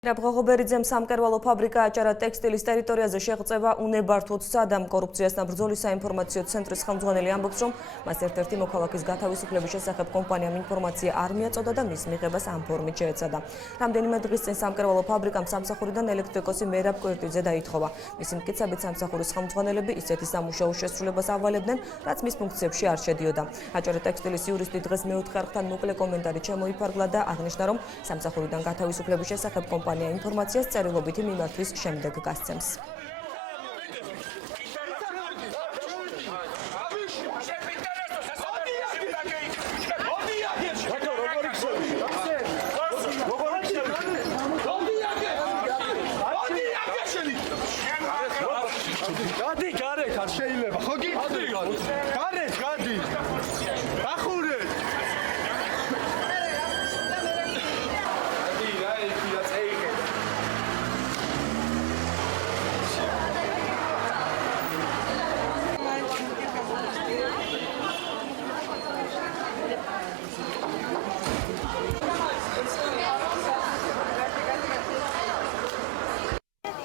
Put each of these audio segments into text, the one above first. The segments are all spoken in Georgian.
Ბრაღობერიძემ სამკერვალო ფაბრიკა აჭარა ტექსტილის ტერიტორიაზე შეღწევა უნებართვოდ სცადა. კორუფციასთან ბრძოლის საინფორმაციო ცენტრის ხელმძღვანელი ამბობს, რომ მას ერთ-ერთი მოქალაქის გათავისუფლების შესახებ კომპანიამ ინფორმაცია არ მიაწოდა და მის მიღებას ამ ფორმით შეეცადა. რამდენიმე დღის წინ სამკერვალო ფაბრიკამ სამსახურიდან ელექტრიკოსი მერაბ კვირტიძე დაითხოვა. მისი მტკიცებით სამსახურის ხელმძღვანელები ისეთი სამუშაოს შესრულებას ავალებდნენ, რაც მის ფუნქციებში არ შედიოდა. აჭარა ტექსტილის იურისტი დღეს მეოთხე არხთან მოკლე კომენტარი ჩამოიფარგლა და აღნიშნა, რომ სამსახურიდან გათავისუფლების შესახებ კომპანია ინფორმაციას წერილობითი მიმართვის შემდეგ გასცემს.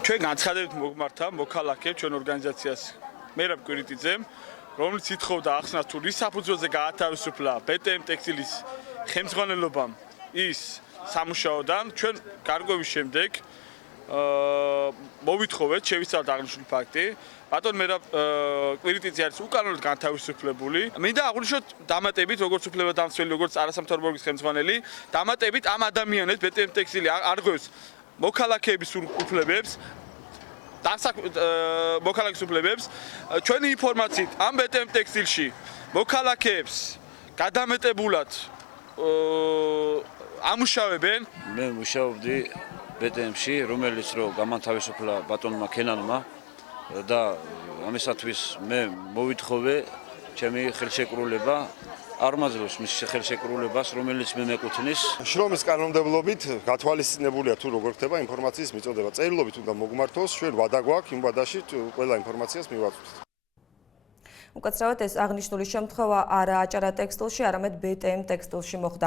ჩვენ განცხადებით მოგმართა მოქალაქეებს ჩვენ ორგანიზაციას მერაბ კვირტიძემ, რომელიც ითხოვდა ახსნას თუ რის საფუძველზე გაათავისუფლა BTM ტექსტილის ხელმძღვანელობამ ის სამუშაოდან. ჩვენ გარკვევის შემდეგ მოვითხოვეთ შევისწავლოთ აღნიშნული ფაქტი. ბატონ მერაბ კვირტიძე არის უკანონოდ განთავისუფლებული. მინდა აღვნიშნოთ დამატებით, როგორც უფლებადამცველი, როგორც არასამთავრობო ორგანოს ხელმძღვანელი, დამატებით ამ ადამიანებს BTM ტექსტილი არღვევს მოქალაქეების უფლებებს, მოქალაქის უფლებებს. ჩვენი ინფორმაციით ამ BTM ტექსტილში მოქალაქეებს გადამეტებულად ამუშავებენ. მე მუშაობდი BTM-ში, რომელიც რო გამანთავისუფლა ბატონმა ქენანმა და ამისათვის მე მოვითხოვე ჩემი ხელშეკრულება არ მაძლევს მის ხელშეკრულებას, რომელიც მე მეკუთვნის. შრომის კანონმდებლობით გათვალისწინებულია თუ როგორ ხდება ინფორმაციის მიწოდება. წერილობით უნდა მოგმართოს, ჩვენ ვადა გვაქვს იმ ვადაში ყველა ინფორმაციას მივაწვდით. უკაცრავად ეს აღნიშნული შემთხვევა არა აჭარა ტექსტილში, არამედ BTM ტექსტილში მოხდა.